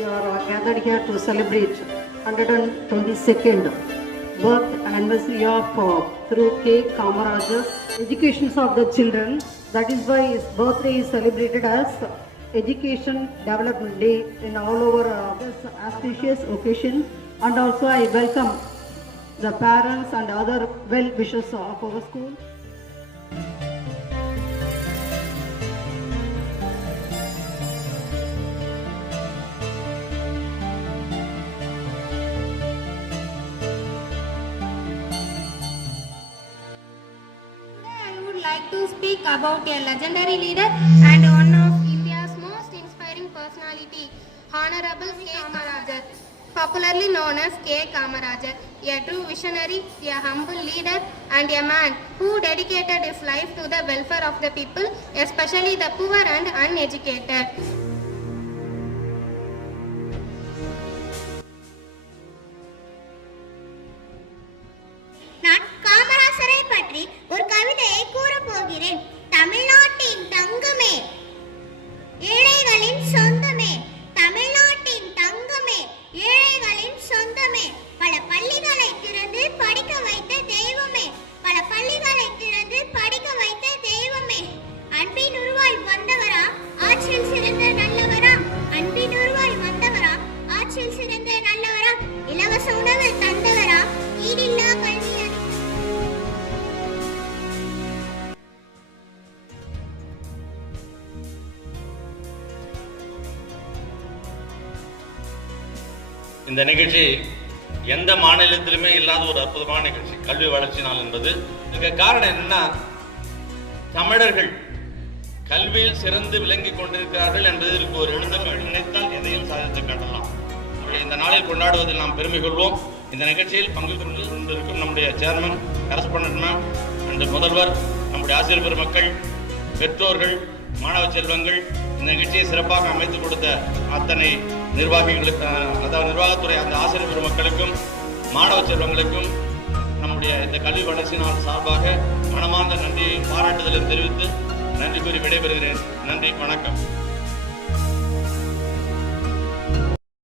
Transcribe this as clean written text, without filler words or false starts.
we are gathered here to celebrate 122nd birth anniversary of through K. Kamarajar's educations of the children. That is why his birthday is celebrated as Education Development Day in all over this auspicious occasion. And also I welcome the parents and other well-wishers of our school. Like to speak about a legendary leader and one of India's most inspiring personality, Honorable K. Kamarajar, popularly known as K. Kamarajar, a true visionary, a humble leader and a man who dedicated his life to the welfare of the people, especially the poor and uneducated. நான் காமராசரை பற்றி ஒரு கவிதையை கூறப் போகிறேன். தமிழ்நாட்டின் தங்கமே, ஏழைகளின் சொந்தமே, தமிழ்நாட்டின் தங்கமே, ஏழைகளின் சொந்தமே, பல பள்ளிகளை திறந்து படிக்க வைத்த தெய்வமே, பல பள்ளிகளை திறந்து படிக்க வைத்த தெய்வமே, அன்பின் உருவாய் வந்தவரா, ஆட்சியில் சிறந்த நல்லவரா, அன்பின் உருவாய் வந்தவரா, ஆட்சியில் சிறந்த நல்லவரா, இலவச உணவு தந்தவரா, ஈடில்லா கல்வி. இந்த நிகழ்ச்சி எந்த மாநிலத்திலுமே இல்லாத ஒரு அற்புதமான நிகழ்ச்சி, கல்வி வளர்ச்சி நாள் என்பது. இதுக்கு காரணம் என்னன்னா, தமிழர்கள் கல்வியில் சிறந்து விளங்கி கொண்டிருக்கிறார்கள் என்பதற்கு ஒரு எழுந்தங்கள் நினைத்தால் எதையும் சாதித்து காட்டலாம். இந்த நாளில் கொண்டாடுவதில் நாம் பெருமை கொள்வோம். இந்த நிகழ்ச்சியில் பங்கு கொண்டிருக்கும் நம்முடைய சேர்மன், கரஸ்பாண்டன்ட் மேம் அண்ட் முதல்வர், நம்முடைய ஆசிரியர் பெருமக்கள், பெற்றோர்கள், மாணவ செல்வங்கள், இந்த நிகழ்ச்சியை சிறப்பாக அமைத்துக் கொடுத்த அத்தனை நிர்வாகிகளுக்கு, அதாவது நிர்வாகத்துறை அந்த ஆசிரியர் பெருமக்களுக்கும் மாணவ செல்வங்களுக்கும் நம்முடைய இந்த கல்வி வளர்ச்சி நாள் சார்பாக மனமார்ந்த நன்றியையும் பாராட்டுதலையும் தெரிவித்து நன்றி கூறி விடைபெறுகிறேன். நன்றி, வணக்கம்.